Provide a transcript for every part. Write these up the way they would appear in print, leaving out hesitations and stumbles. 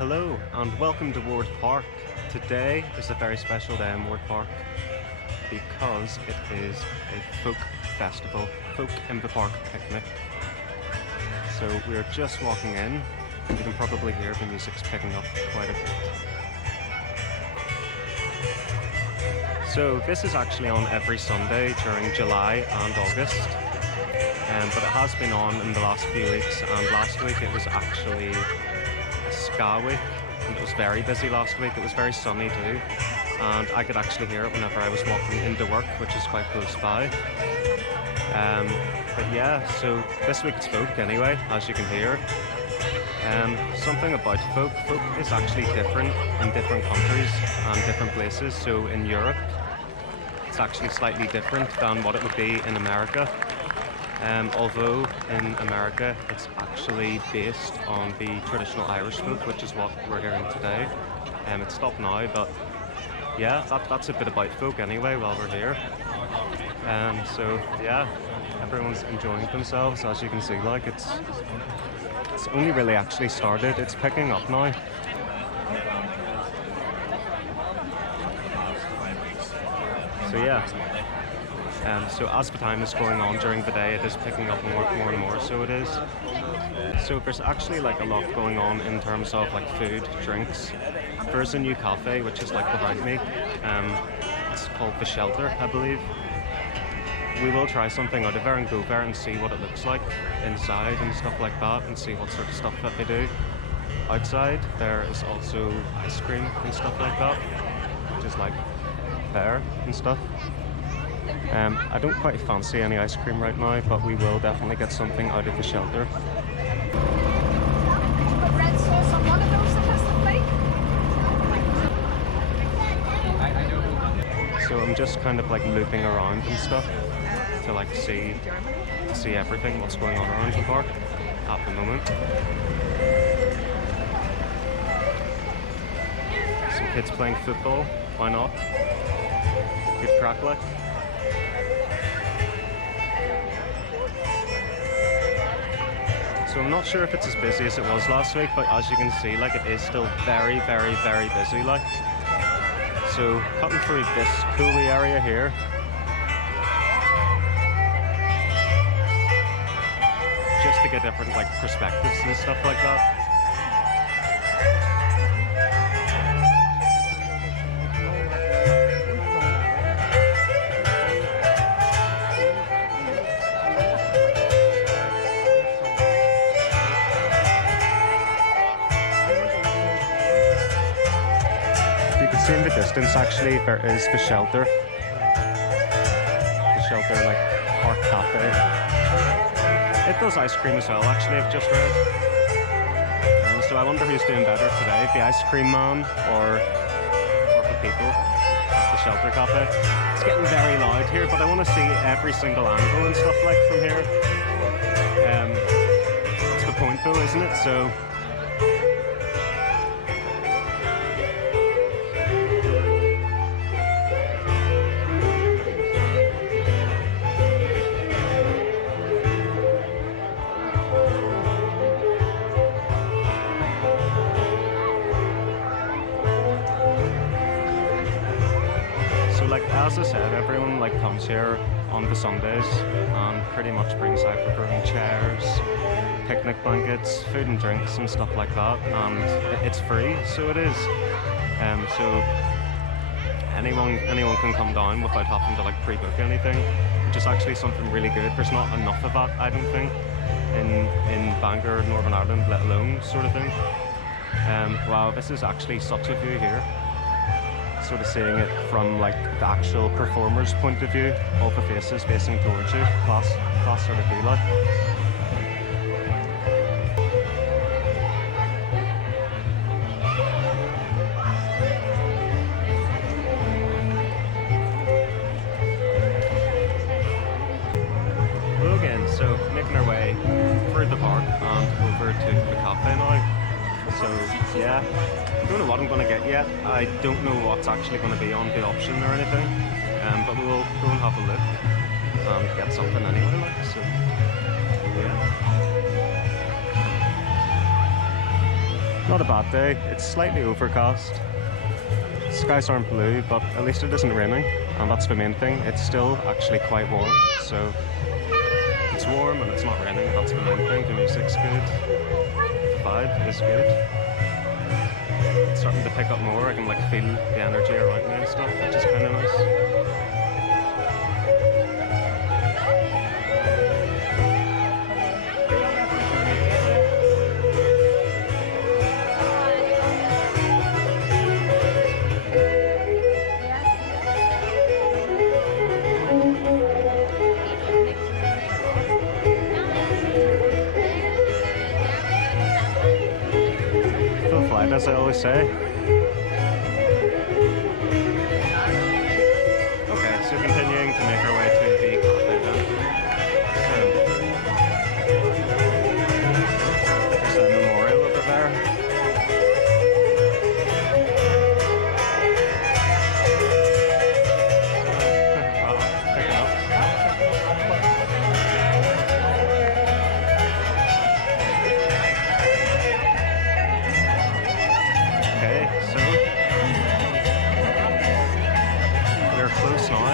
Hello and welcome to Ward Park. Today is a very special day in Ward Park because it is a folk festival, folk in the park picnic. So we're just walking in and you can probably hear the music's picking up quite a bit. So this is actually on every Sunday during July and August, but it has been on in the last few weeks, and last week it was actually Ska week and it was very busy last week. It was very sunny too, and I could actually hear it whenever I was walking into work, which is quite close by. But yeah, so this week it's folk anyway, as you can hear. Something about folk is actually different in different countries and different places. So in Europe it's actually slightly different than what it would be in America. Although in America it's actually based on the traditional Irish folk, which is what we're hearing today. It's stopped now, but yeah, that's a bit about folk anyway while we're here. So yeah, everyone's enjoying themselves, as you can see. Like it's only really actually started, it's picking up now. So yeah. So as the time is going on during the day, it is picking up more and more, so it is. So there's actually like a lot going on in terms of like food, drinks. There's a new cafe which is like behind me. It's called The Shelter, I believe. We will try something out of there and go there and see what it looks like inside and stuff like that, and see what sort of stuff that they do. Outside there is also ice cream and stuff like that, which is like there and stuff. I don't quite fancy any ice cream right now, but we will definitely get something out of The Shelter. Put red sauce on one of those that has the flake. So I'm just kind of like looping around and stuff to like see everything, what's going on around the park at the moment. Some kids playing football, why not? Good crack like. So I'm not sure if it's as busy as it was last week, but as you can see, like it is still very busy like. So cutting through this cool area here. Just to get different like perspectives and stuff like that. In the distance actually there is The Shelter. The Shelter like park cafe. It does ice cream as well actually, I've just read. So I wonder who's doing better today, the ice cream man or the people at The Shelter cafe. It's getting very loud here, but I want to see every single angle and stuff like from here. That's the point though, isn't it? So as I said, everyone like comes here on the Sundays and pretty much brings out their own chairs, picnic blankets, food and drinks and stuff like that, and it's free, so it is. So anyone can come down without having to like pre-book anything, which is actually something really good. There's not enough of that, I don't think, in Bangor, Northern Ireland, let alone sort of thing. Wow, this is actually such a view here. Sort of seeing it from like the actual performer's point of view, all the faces facing towards you, class sort of view like. Hello again, so making our way through the park and over to the cafe now. So yeah, I don't know what I'm going to get yet. I don't know what's actually going to be on the option or anything, but we will go and have a look and get something anyway. Like, so yeah. Not a bad day. It's slightly overcast. Skies aren't blue, but at least it isn't raining, and that's the main thing. It's still actually quite warm, so it's warm and it's not raining. That's the main thing. The music's good. The vibe is good. It's starting to pick up more. I can like feel the energy around me and stuff, which is kind of nice. As I always say. Okay, so continuing to make our way to the cafe then. So, there's a memorial over there. Well, picking up. Close now.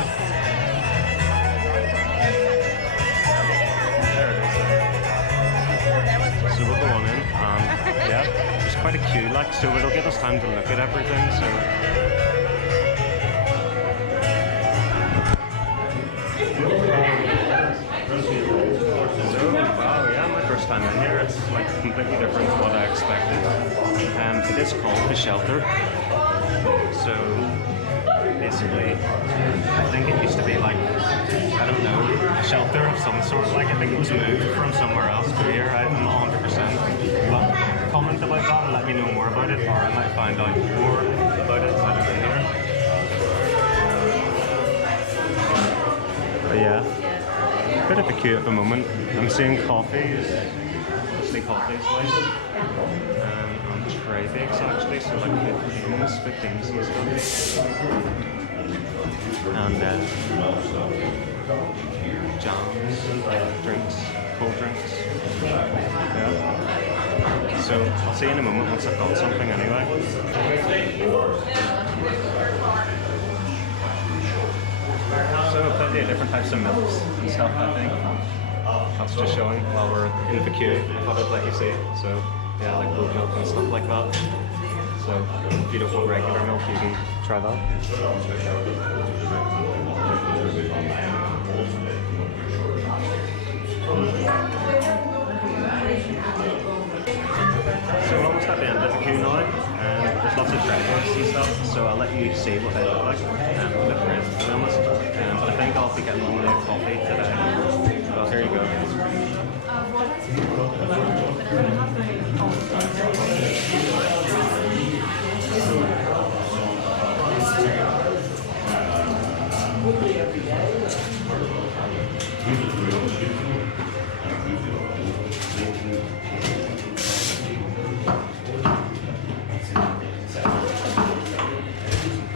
There it is. So we're going in, and yeah, there's quite a queue, like, so it'll give us time to look at everything. So wow, yeah, my first time in here. It's like completely different to what I expected. It is called the Shelter. So basically, I think it used to be like, I don't know, a shelter of some sort. Like, I think it was moved from somewhere else to here. I'm not 100%. But comment about that and let me know more about it, or I might find out more about it inside of here. But yeah, bit of a queue at the moment. I'm seeing coffees, mostly coffees, and tray bakes actually, so like 15s and stuff. And jams, drinks, cold drinks. Yeah. So I'll see you in a moment once I've got something anyway. So plenty of different types of milks and stuff, I think. That's just showing while we're in the queue. I thought I'd let you see. So yeah, like goat milk and stuff like that. So if you don't want regular milk, you can try that. So we're almost at the end of the queue now, and there's lots of drivers and stuff, so I'll let you see what they look like. They look great, to be honest. But I think I'll be getting only a coffee today. So here you go.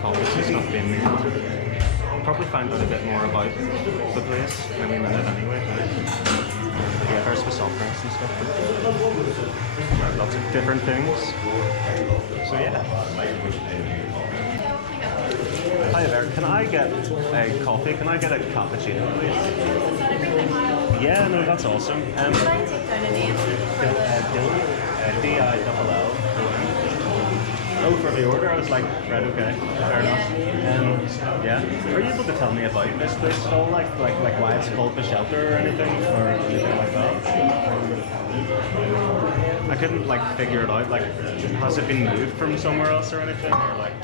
Obviously not been there. I'll probably find out a bit more about the place in a minute anyway. Yeah, there's the soft drinks and stuff. Right, lots of different things. So yeah. Hi there, can I get a coffee? Can I get a cappuccino, please? Yeah, no, that's awesome. Can I take down a name? D-I-double-L. Oh, for the order? I was like, right, okay, fair enough. Yeah. Are you able to tell me about this place at all? Like why it's called the Shelter or anything? Or anything like that? I couldn't like figure it out. Like, has it been moved from somewhere else or anything? Or like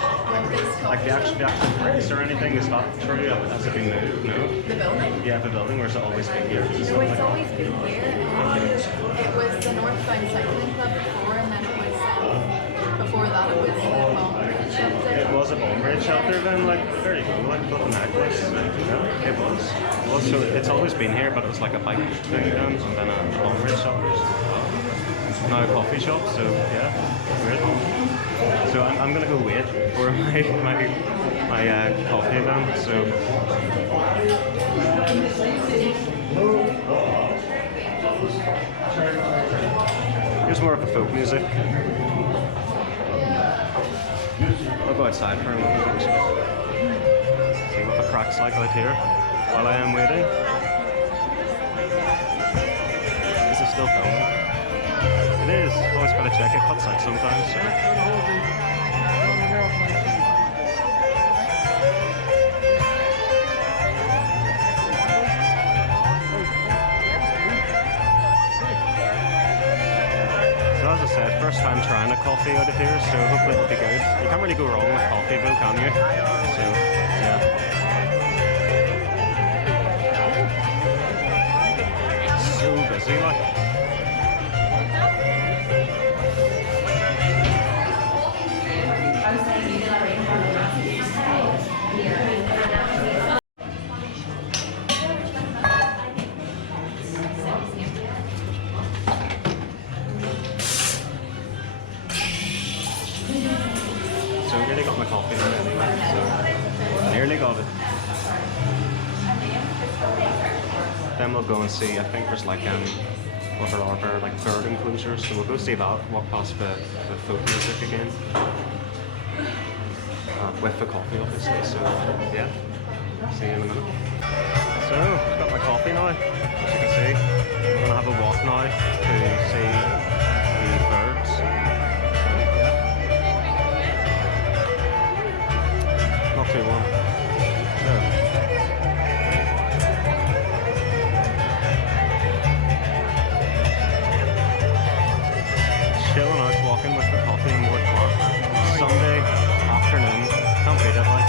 the actual bricks or anything? Is that true? Has it been moved? No? The building? Yeah, the building, or has it always been here? No, it's always been here. It was the Northbound Cycling Club before, and then it was before that it was the Bangor Shelter. It was a Bangor Shelter then, like, there you go, like, what a necklace. Yeah, it was. So it's always been here, but it was like a bike thing then, and then a Bangor Shelter. Now a coffee shop, so yeah, great. So I'm gonna go wait for my coffee then, so. Here's more of the folk music. go outside for a moment actually. See what the crack's like out here while I am waiting. Is it still filming? It is. Always gotta check. It cuts out sometimes. So. So as I said, first time trying a coffee out of here, so hopefully it'll be good. You can't really go wrong with coffee though, can you? So, yeah. It's so busy, like. So nearly got my coffee in anyway, so nearly got it. Then we'll go and see, I think there's like what there are like bird enclosures, so we'll go see that, walk past the folk music again. With the coffee obviously, so yeah, see you in a minute. So, I've got my coffee now, as you can see. We're going to have a walk now to see the birds. So, yeah. Not too warm. So. Chilling out, walking with the coffee in Ward Park. Sunday afternoon. Can't beat it, like.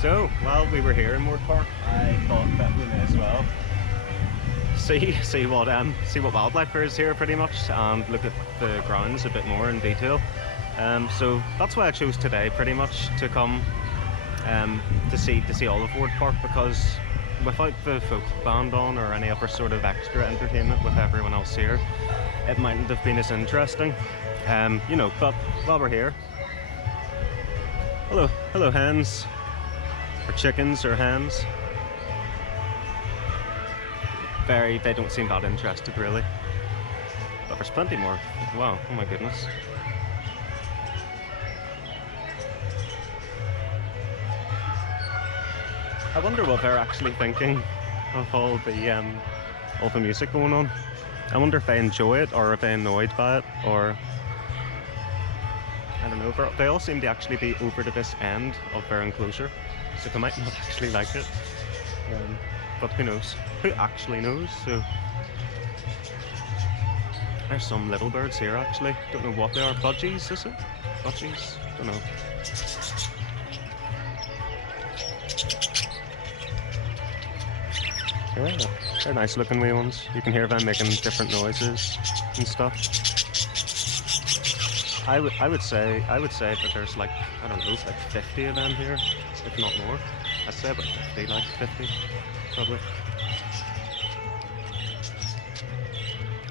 So, while we were here in Moore Park, I thought that we may as well see what wildlife there is here pretty much, and look at the grounds a bit more in detail. So that's why I chose today pretty much to come to see all of Ward Park, because without the folk band on or any other sort of extra entertainment with everyone else here, it mightn't have been as interesting. You know, but while we're here, hello hens. Or chickens or hens. They don't seem that interested really. But there's plenty more. Wow, oh my goodness. I wonder what they're actually thinking of all the music going on. I wonder if they enjoy it, or are they annoyed by it, or I don't know. They all seem to actually be over to this end of their enclosure. So they might not actually like it, but who knows? Who actually knows? So there's some little birds here actually. Don't know what they are. Budgies, is it? Budgies? Don't know. Yeah, they're nice looking wee ones. You can hear them making different noises and stuff. I would say that there's like, I don't know, like 50 of them here, if not more. I'd say about 50, like 50 probably.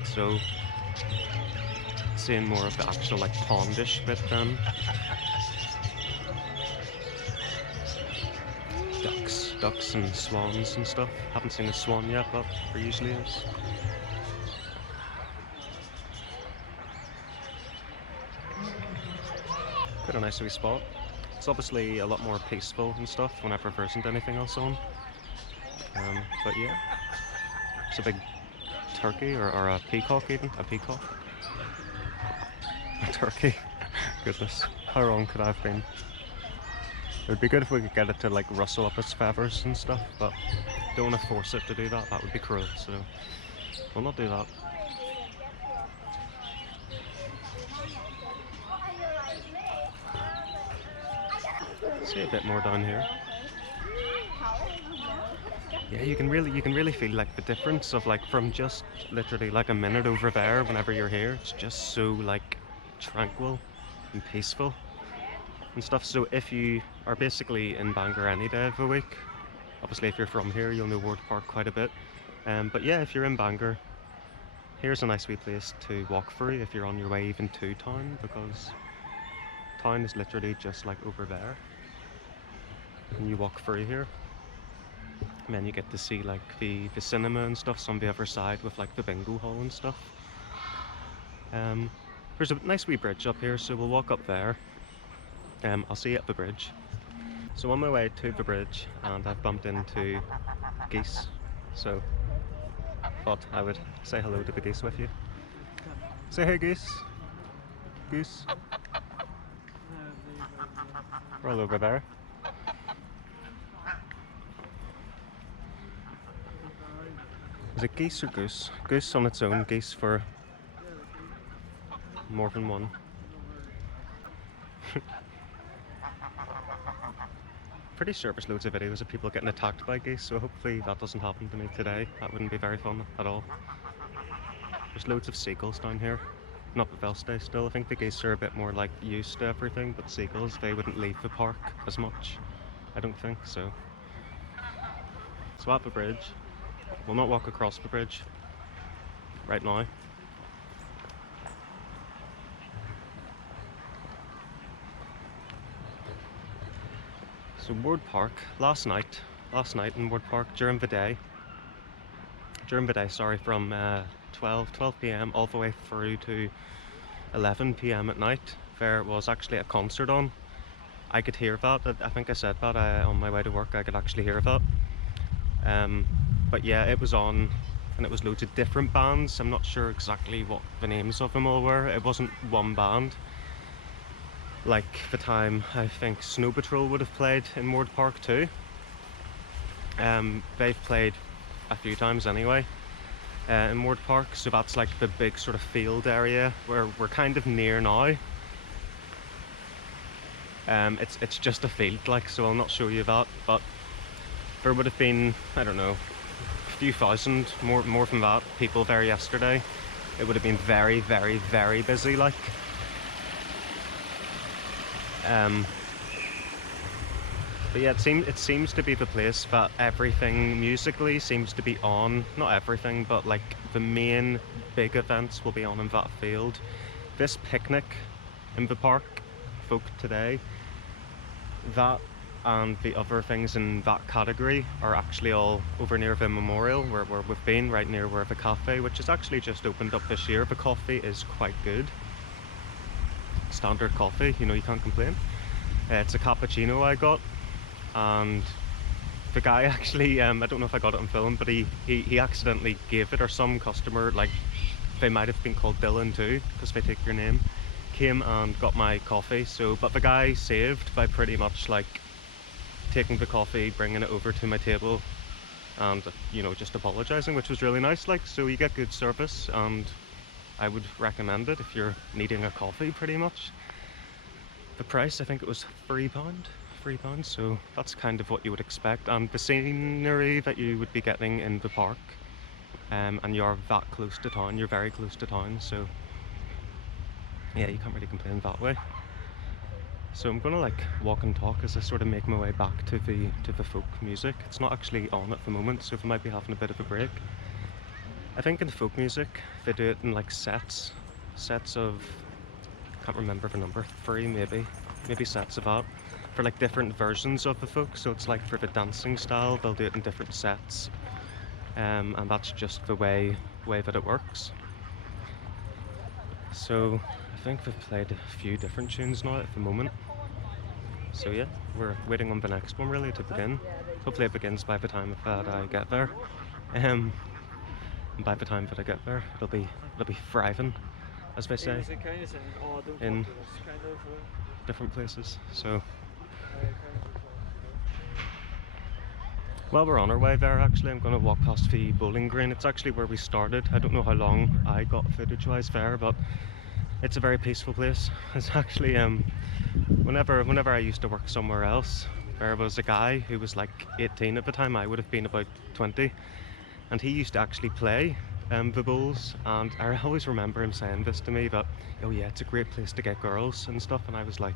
So seeing more of the actual like pondish bit then. Ducks and swans and stuff. Haven't seen a swan yet, but there usually is. Quite a nice wee spot. It's obviously a lot more peaceful and stuff whenever there isn't anything else on. But yeah, it's a big turkey or a peacock even. A peacock. A turkey. Goodness, how wrong could I have been? It would be good if we could get it to like rustle up its feathers and stuff, but don't want to force it to do that. That would be cruel, so we'll not do that. See a bit more down here. yeah, you can really feel like the difference of like from just literally like a minute over there whenever you're here. It's just so like tranquil and peaceful and stuff. So if you are basically in Bangor any day of the week, obviously if you're from here, you'll know Ward Park quite a bit. But yeah, if you're in Bangor, here's a nice wee place to walk through if you're on your way even to town, because town is literally just like over there. And you walk through here, and then you get to see like the cinema and stuff on the other side with like the bingo hall and stuff. There's a nice wee bridge up here, so we'll walk up there. I'll see you at the bridge. So on my way to the bridge, and I've bumped into geese, so thought I would say hello to the geese with you. Say hey geese. Goose. We're all over there. Is it geese or goose? Goose on its own, geese for more than one. Pretty sure there's loads of videos of people getting attacked by geese, so hopefully that doesn't happen to me today. That wouldn't be very fun at all. There's loads of seagulls down here. Not that they'll stay still. I think the geese are a bit more like used to everything, but seagulls, they wouldn't leave the park as much. I don't think so. So at the bridge, we'll not walk across the bridge right now. So Ward Park, last night in Ward Park during the day, sorry, from 12 p.m. all the way through to 11 p.m. at night, there was actually a concert on. I could hear that. I think I said that on my way to work. I could actually hear that. But yeah, it was on, and it was loads of different bands. I'm not sure exactly what the names of them all were. It wasn't one band. Like the time I think Snow Patrol would have played in Ward Park too. They've played a few times anyway in Ward Park, so that's like the big sort of field area where we're kind of near now. It's just a field, like, so I'll not show you that, but there would have been, I don't know, a few thousand, more than that, people there yesterday. It would have been very, very, very busy, like. But yeah, it seems to be the place that everything musically seems to be on. Not everything, but like the main big events will be on in that field. This picnic in the park, folk today, that and the other things in that category are actually all over near the memorial where we've been, right near where the cafe, which is actually just opened up this year. The coffee is quite good. Standard coffee, you know, you can't complain. It's a cappuccino I got, and the guy actually, I don't know if I got it on film, but he accidentally gave it, or some customer, like they might have been called Dylan too, because they take your name, came and got my coffee. So, but the guy saved by pretty much like taking the coffee, bringing it over to my table, and you know, just apologizing, which was really nice. Like, so you get good service, and I would recommend it if you're needing a coffee, pretty much. The price, I think it was £3, so that's kind of what you would expect. And the scenery that you would be getting in the park, and you're that close to town, you're very close to town, so yeah, you can't really complain that way. So I'm gonna like walk and talk as I sort of make my way back to the folk music. It's not actually on at the moment, so we might be having a bit of a break. I think in the folk music, they do it in like sets of, I can't remember the number, 3 maybe sets of that, for like different versions of the folk. So it's like for the dancing style, they'll do it in different sets, and that's just the way that it works. So I think we've played a few different tunes now at the moment. So yeah, we're waiting on the next one really to begin. Hopefully it begins by the time that I get there. And by the time that I get there, it'll be thriving, as they say, in different places. So, while we're on our way there, actually, I'm going to walk past the bowling green. It's actually where we started. I don't know how long I got footage-wise there, but it's a very peaceful place. It's actually, whenever I used to work somewhere else, There was a guy who was like 18 at the time, I would have been about 20, and he used to actually play the bowls, and I always remember him saying this to me, that, oh yeah, it's a great place to get girls and stuff, and I was like,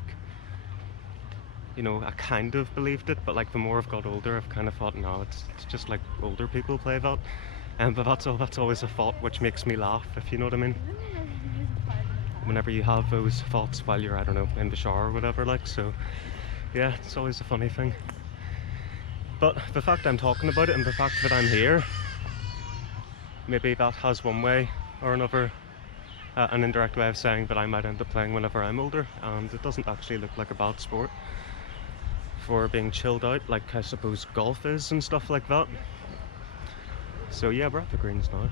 you know, I kind of believed it, but like the more I've got older, I've kind of thought, no, it's just like older people play that. But that's always a thought which makes me laugh, if you know what I mean. Whenever you have those thoughts while you're, I don't know, in the shower or whatever, like, so yeah, it's always a funny thing. But the fact I'm talking about it and the fact that I'm here, maybe that has one way or another, an indirect way of saying that I might end up playing whenever I'm older, and it doesn't actually look like a bad sport for being chilled out, like I suppose golf is and stuff like that. So yeah, we're at the greens now.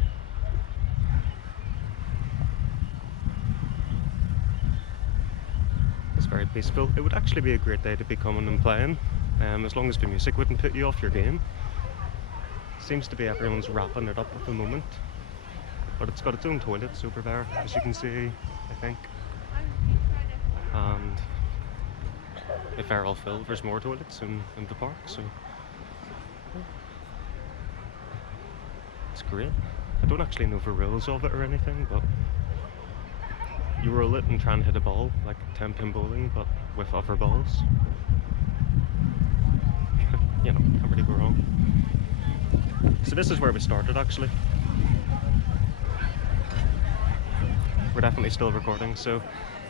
It's very peaceful. It would actually be a great day to be coming and playing, as long as the music wouldn't put you off your game. Seems to be everyone's wrapping it up at the moment. But it's got its own toilets over there, as you can see, I think. And if they're all filled, there's more toilets in the park, so it's great. I don't actually know the rules of it or anything, but you roll it and try and hit a ball, like 10-pin bowling, but with other balls. You know, can't really go wrong. So this is where we started, actually. We're definitely still recording, so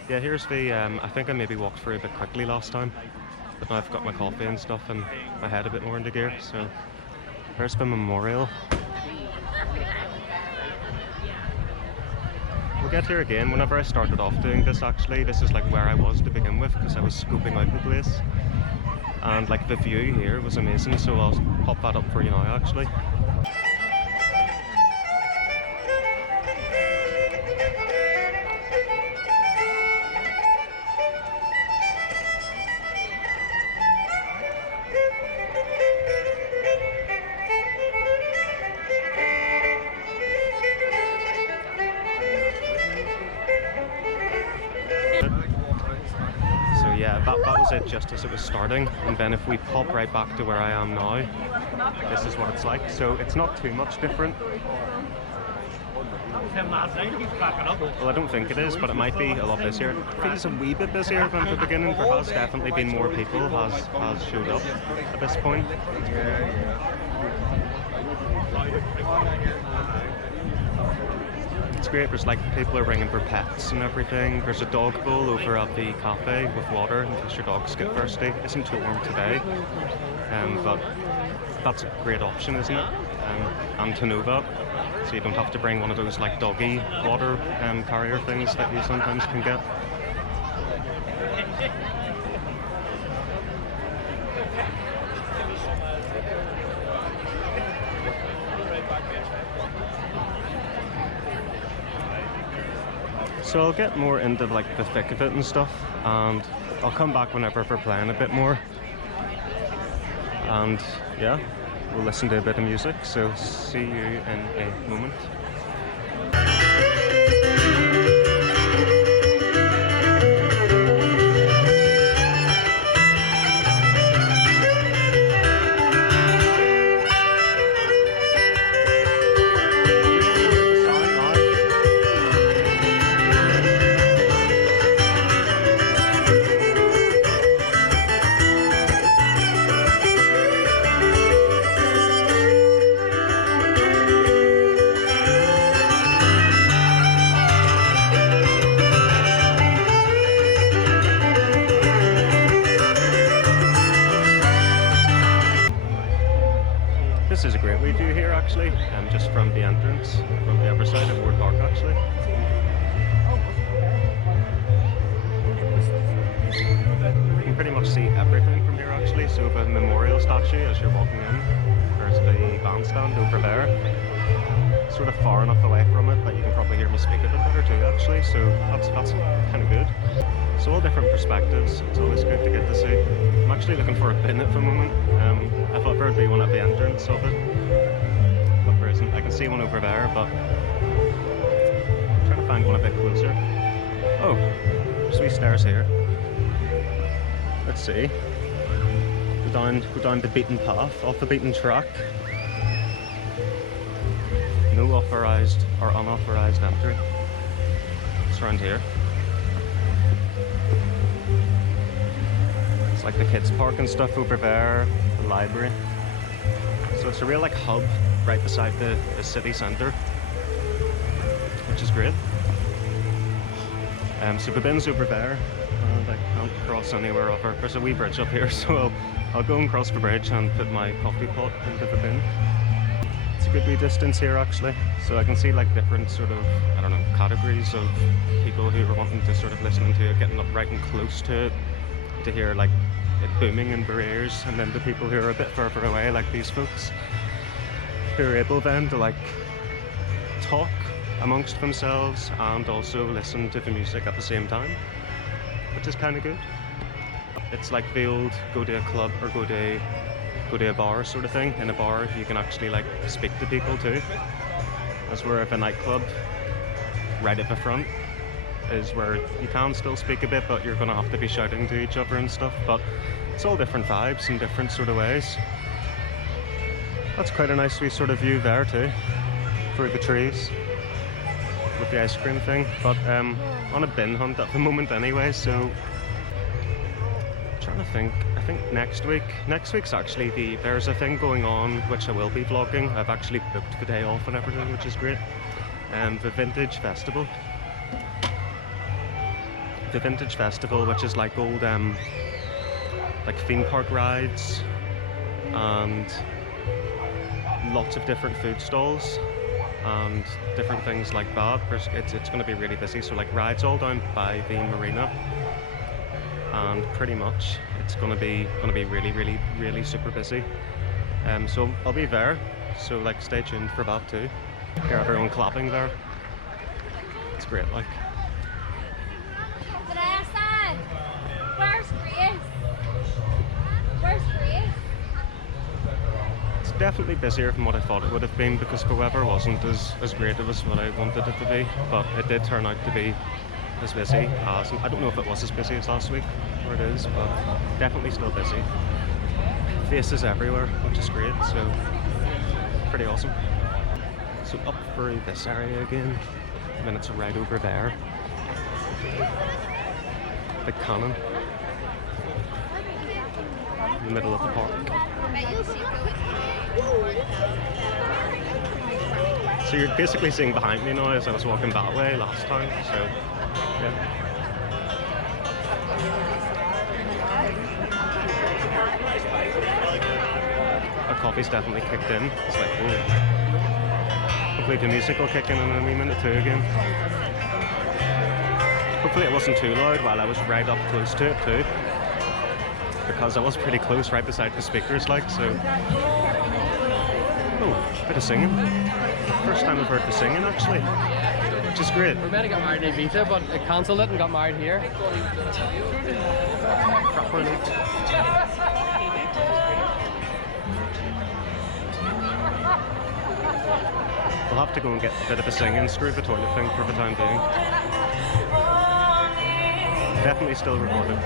yeah, here's the, I think I maybe walked through a bit quickly last time, but now I've got my coffee and stuff and my head a bit more into gear, so there's the memorial. We'll get here again. Whenever I started off doing this, actually, this is like where I was to begin with, because I was scoping out the place, and like the view here was amazing, so I'll pop that up for you now, actually. Yeah, that was it just as it was starting, and then if we pop right back to where I am now, this is what it's like. So it's not too much different. Well, I don't think it is, but it might be a lot busier. It feels a wee bit busier than the beginning. There has definitely been more people has showed up at this point. It's great. There's like people are bringing their pets and everything. There's a dog bowl over at the cafe with water in case your dogs get thirsty. It isn't too warm today, but that's a great option, isn't it? And to know that, so you don't have to bring one of those like doggy water carrier things that you sometimes can get. So I'll get more into like the thick of it and stuff, and I'll come back whenever we're playing a bit more. And yeah, we'll listen to a bit of music, so see you in a moment. This is a great view here, actually, just from the entrance, from the other side of Ward Park, actually. You can pretty much see everything from here, actually. So the memorial statue, as you're walking in, there's the bandstand over there. Sort of far enough away from it that you can probably hear me speak a bit better too, actually. So that's kind of good. So all different perspectives. It's always good to get to see. I'm actually looking for a bin at the moment. I thought there would be one at the entrance of it, but there isn't. I can see one over there, but I'm trying to find one a bit closer. Oh, there's wee stairs here. Let's see. Go down the beaten path, off the beaten track. No authorised or unauthorised entry. It's around here. It's like the kids park and stuff over there, the library. So it's a real like hub right beside the city centre, which is great. So we've been over there and I can't cross anywhere over. There's a wee bridge up here, so I'll go and cross the bridge and put my coffee pot into the bin. It's a good wee distance here actually, so I can see like different sort of, I don't know, categories of people who are wanting to sort of listening to it, getting up right and close to it, to hear like it booming in their ears, and then the people who are a bit further away, like these folks, who are able then to like talk amongst themselves and also listen to the music at the same time, which is kind of good. It's like the old go to a club or go to a bar sort of thing. In a bar you can actually like speak to people too, as where at a nightclub right at the front is where you can still speak a bit, but you're gonna have to be shouting to each other and stuff. But it's all different vibes in different sort of ways. That's quite a nice wee sort of view there too, through the trees with the ice cream thing. But on a bin hunt at the moment anyway, so I'm trying to think. I think next week's actually there's a thing going on which I will be vlogging. I've actually booked the day off and everything, which is great. The Vintage Festival. The Vintage Festival, which is like old like theme park rides and lots of different food stalls and different things like that. It's going to be really busy, so like rides all down by the marina, and pretty much it's going to be really super busy. So I'll be there, so like stay tuned for that too. Hear everyone clapping there. It's great, like. It's definitely busier than what I thought it would have been, because the weather wasn't as great as what I wanted it to be, but it did turn out to be as busy as, I don't know if it was as busy as last week, or it is, but definitely still busy. Faces everywhere, which is great, so pretty awesome. So up through this area again, and then it's right over there. The cannon. In the middle of the park. So you're basically seeing behind me now as I was walking that way last time, so yeah. Our coffee's definitely kicked in. It's like, whoa. Hopefully the music will kick in a wee minute too again. Hopefully it wasn't too loud while I was right up close to it too, because I was pretty close right beside the speakers, like, so. Oh, a bit of singing. First time I've heard the singing actually, which is great. We meant to get married in Ibiza, but I cancelled it and got married here. Properly. We'll have to go and get a bit of a singing, screw the toilet thing for the time being. Definitely still recording.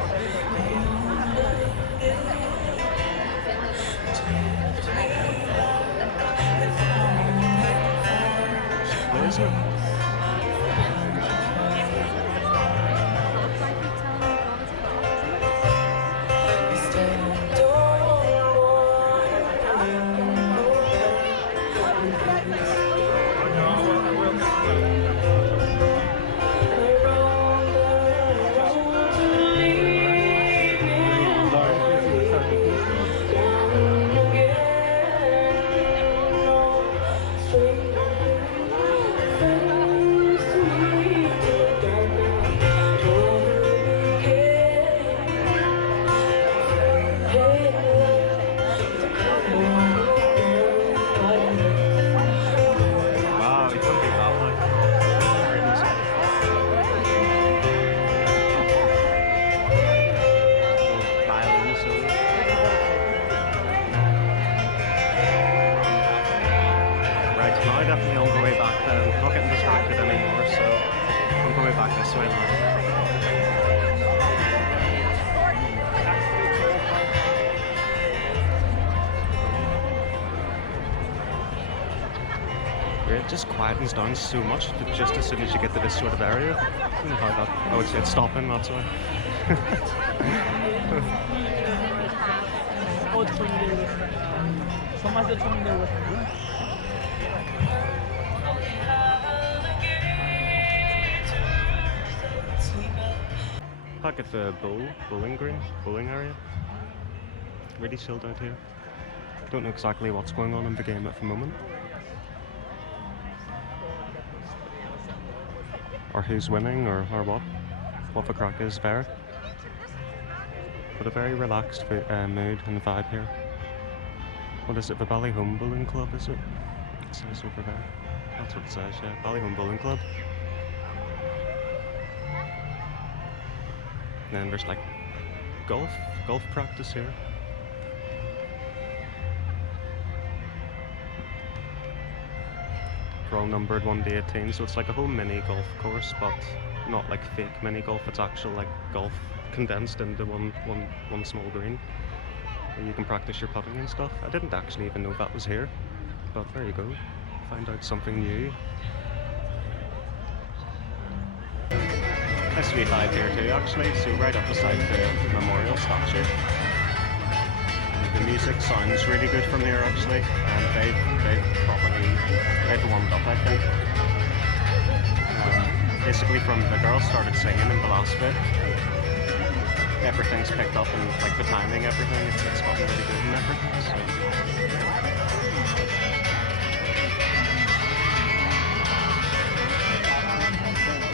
Is it? Definitely on the way back then. Not getting distracted anymore, so I'm going back this way now. It just quietens down so much just as soon as you get to this sort of area. I don't know how that. Oh, it's stopping, that's why. Back at the bowling area. Really chilled out here. Don't know exactly what's going on in the game at the moment. Or who's winning, or what the crack is there. But a very relaxed mood and vibe here. What is it, the Ballyhome Bowling Club, is it? It says over there. That's what it says, yeah. Ballyhome Bowling Club. And then there's like golf practice here. They're all numbered 1 to 18, so it's like a whole mini golf course, but not like fake mini golf. It's actual like golf condensed into one small green, where you can practice your putting and stuff. I didn't actually even know that was here, but there you go. Find out something new. Nice to be live here too, actually. So right up beside the memorial statue. The music sounds really good from here, actually, and they've warmed up, I think. Basically, from the girls started singing in the last bit, everything's picked up, and like the timing, everything, it's gotten really good and everything. So.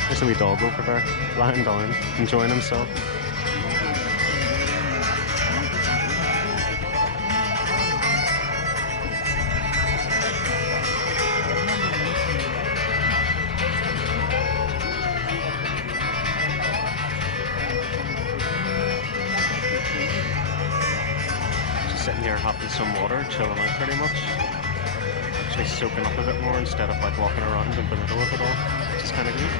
There's a wee dog over there, lying down, enjoying himself. Sitting here having some water, chilling out pretty much. Actually soaking up a bit more instead of like walking around in the middle of it all, which is kind of good.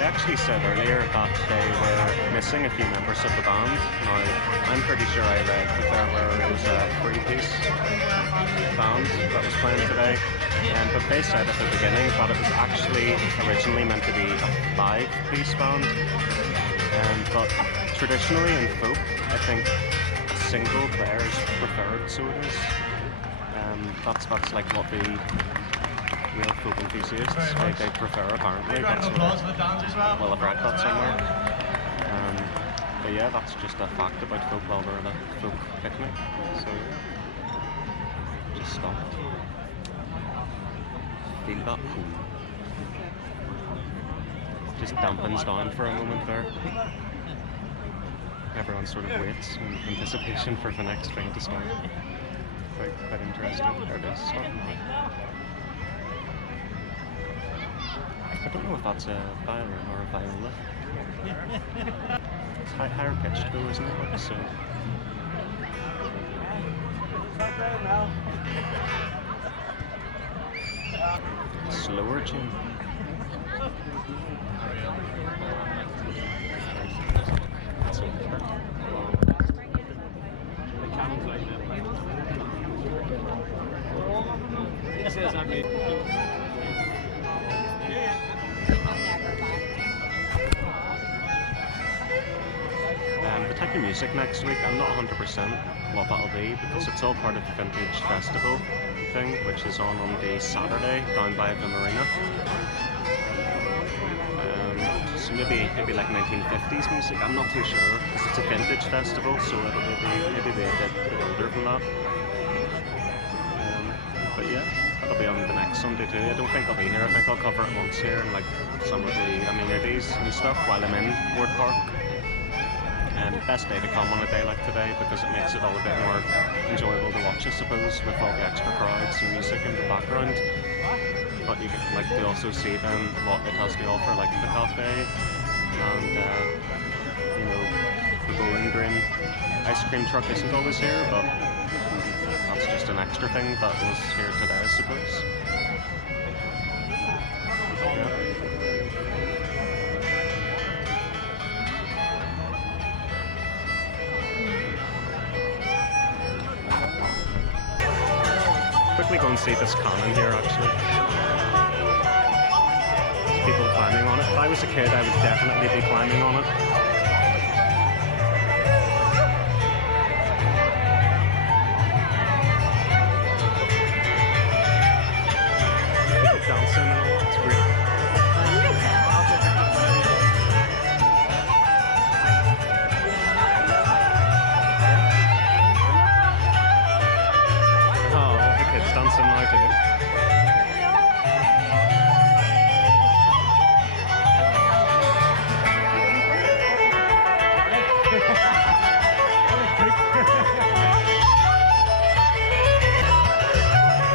Actually said earlier that they were missing a few members of the band. Now, I'm pretty sure I read that there was a three-piece band that was playing today, but they said at the beginning that it was actually originally meant to be a five-piece band, but traditionally in folk, I think a single player is preferred, so it is. That's like what the real folk enthusiasts they prefer, apparently. That's what well, I've read that somewhere. But yeah, that's just a fact about folk while we're at a folk picnic. So just stop. Feel that pull. Just dampens down for a moment there. Everyone sort of waits in anticipation for the next thing to start. Quite interesting. There it is, starting now. I don't know if that's a violin or a viola. It's higher pitched though, isn't it? Like, so. Slower tune. That's okay. The type of music next week, I'm not 100% what that'll be because it's all part of the Vintage Festival thing, which is on the Saturday down by the marina. So maybe like 1950s music. I'm not too sure because it's a vintage festival, so it'll maybe be a bit older than that. But yeah, that'll be on the next Sunday too. I don't think I'll be here. I think I'll cover it once here and like some of the amenities and stuff while I'm in Ward Park. Best day to come on a day like today because it makes it all a bit more enjoyable to watch, I suppose, with all the extra crowds and music in the background. But you can like to also see then what it has to offer, like the cafe and you know, the bowling green. ice cream truck isn't always here, but that's just an extra thing that was here today, I suppose. Yeah. Quickly go and see this cannon here, actually. There's people climbing on it. If I was a kid, I would definitely be climbing on it. People dancing and all, it's great. Oh, the kids dancing now too.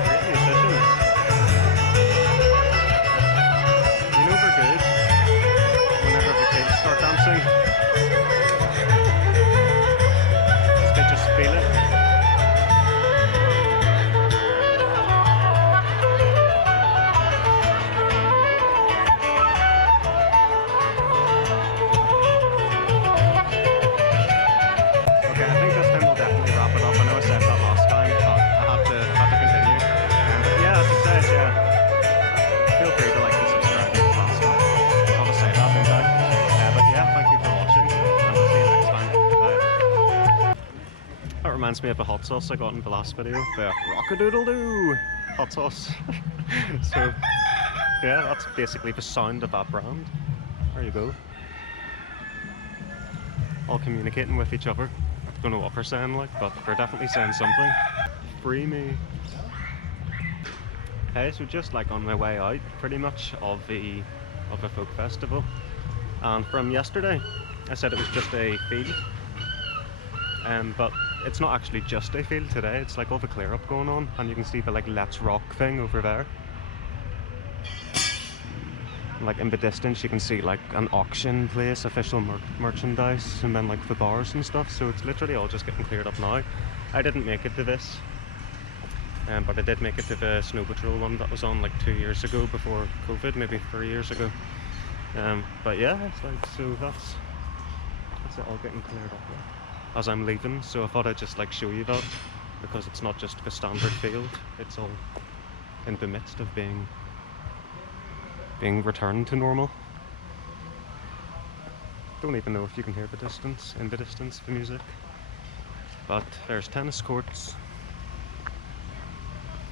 Great musicians. You know they're good whenever the kids start dancing. 'Cause they just feel it. Okay, I think this time we'll definitely wrap it up. I know I said that last time, but I have to continue. But yeah, as I said, yeah, feel free to like and subscribe and all that stuff. I gotta say that, don't I? But yeah, thank you for watching, and we'll see you next time. Bye. That reminds me of the hot sauce I got in the last video. The Rockadoodle-Doo hot sauce. So yeah, that's basically the sound of that brand. There you go. All communicating with each other. Don't know what they're saying, like, but they're definitely saying something. Free me. Hey, so just like on my way out, pretty much of the folk festival, and from yesterday, I said it was just a field, but it's not actually just a field today. It's like all the clear up going on, and you can see the like Let's Rock thing over there. Like in the distance you can see like an auction place, official merchandise, and then like the bars and stuff, so it's literally all just getting cleared up now. I didn't make it to this, but I did make it to the Snow Patrol one that was on like 2 years ago before COVID, maybe 3 years ago. But yeah, it's like, so that's it all getting cleared up as I'm leaving, so I thought I'd just like show you that, because it's not just the standard field, it's all in the midst of being returned to normal. Don't even know if you can hear the distance, the music. But there's tennis courts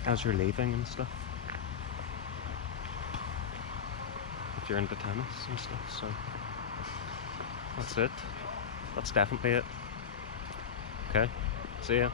as you're leaving and stuff. If you're into tennis and stuff, so that's it. That's definitely it. Okay, see ya.